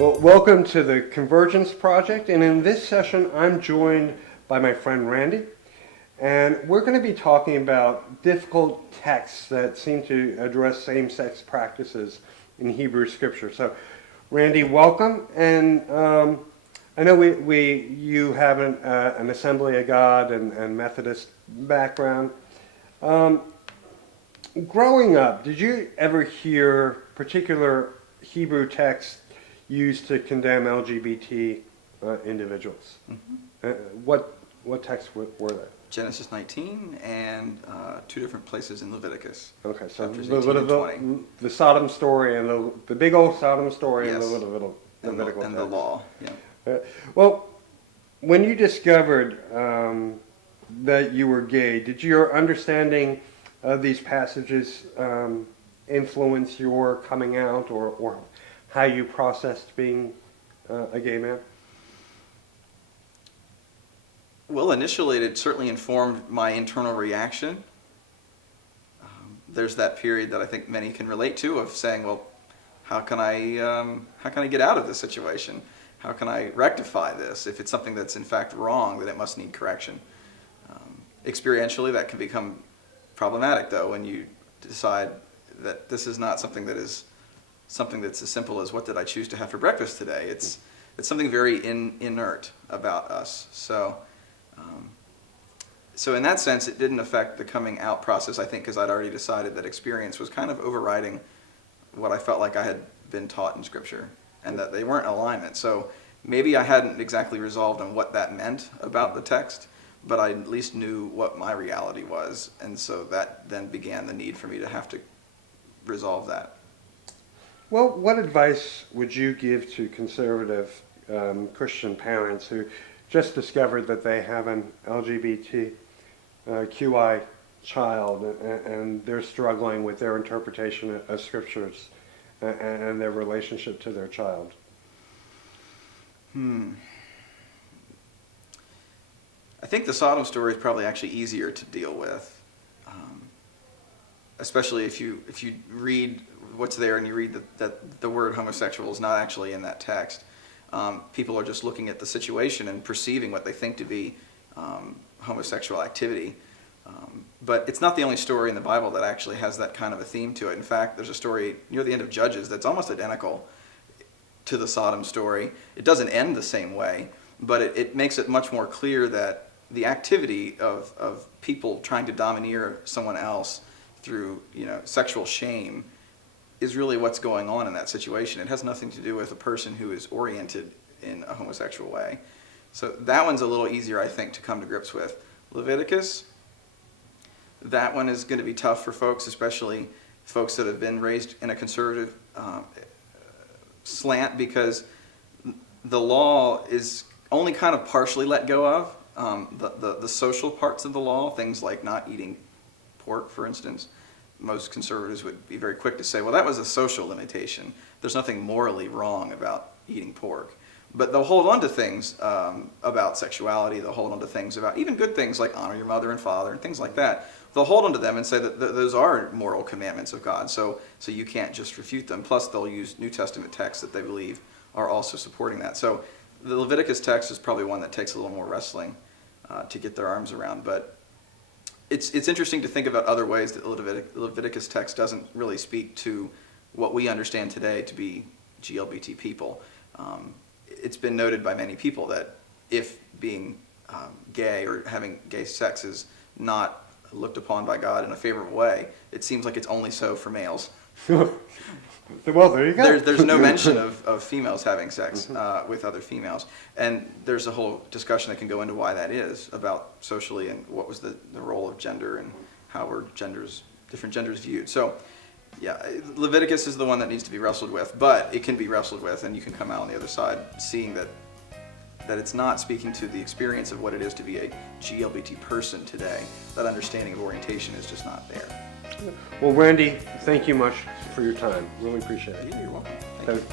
Well, welcome to the Convergence project, and in this session I'm joined by my friend Randy, and we're going to be talking about difficult texts that seem to address same-sex practices in Hebrew Scripture. So, Randy, welcome, and I know you have an Assembly of God and Methodist background. Growing up, did you ever hear particular Hebrew texts used to condemn LGBT individuals? Mm-hmm. What texts were they? Genesis 19 and two different places in Leviticus. Okay, so chapters 18 and 20. The Sodom story and the big old Sodom story. Yes. And the little Levitical and the law. Yeah. Well, when you discovered that you were gay, did your understanding of these passages influence your coming out or how you processed being a gay man? Well, initially it certainly informed my internal reaction. There's that period that I think many can relate to of saying, well, how can I get out of this situation? How can I rectify this? If it's something that's in fact wrong, then it must need correction. Experientially, that can become problematic, though, when you decide that this is not something that's as simple as what did I choose to have for breakfast today. It's something very inert about us. So in that sense, it didn't affect the coming out process, I think, because I'd already decided that experience was kind of overriding what I felt like I had been taught in Scripture, and that they weren't in alignment. So maybe I hadn't exactly resolved on what that meant about the text, but I at least knew what my reality was, and so that then began the need for me to have to resolve that. Well, what advice would you give to conservative Christian parents who just discovered that they have an LGBTQI child and they're struggling with their interpretation of scriptures and their relationship to their child? I think the Sodom story is probably actually easier to deal with, especially if you read what's there and you read that the word homosexual is not actually in that text. People are just looking at the situation and perceiving what they think to be homosexual activity. But it's not the only story in the Bible that actually has that kind of a theme to it. In fact, there's a story near the end of Judges that's almost identical to the Sodom story. It doesn't end the same way, but it makes it much more clear that the activity of people trying to domineer someone else through sexual shame is really what's going on in that situation. It has nothing to do with a person who is oriented in a homosexual way. So that one's a little easier, I think, to come to grips with. Leviticus, that one is going to be tough for folks, especially folks that have been raised in a conservative slant, because the law is only kind of partially let go of. The social parts of the law, things like not eating pork, for instance, most conservatives would be very quick to say, well, that was a social limitation. There's nothing morally wrong about eating pork. But they'll hold on to things about sexuality. They'll hold on to things about even good things like honor your mother and father and things like that. They'll hold on to them and say that those are moral commandments of God, so you can't just refute them. Plus, they'll use New Testament texts that they believe are also supporting that. So the Leviticus text is probably one that takes a little more wrestling to get their arms around. But it's interesting to think about other ways that the Leviticus text doesn't really speak to what we understand today to be GLBT people. It's been noted by many people that if being gay or having gay sex is not looked upon by God in a favorable way, it seems like it's only so for males. Well, there you go. There's no mention of females having sex with other females. And there's a whole discussion that can go into why that is, about socially and what was the role of gender and how were different genders viewed. So, yeah, Leviticus is the one that needs to be wrestled with, but it can be wrestled with, and you can come out on the other side seeing that it's not speaking to the experience of what it is to be a GLBT person today. That understanding of orientation is just not there. Well, Randy, thank you much for your time. Really appreciate it. Yeah, you're welcome. Thank you.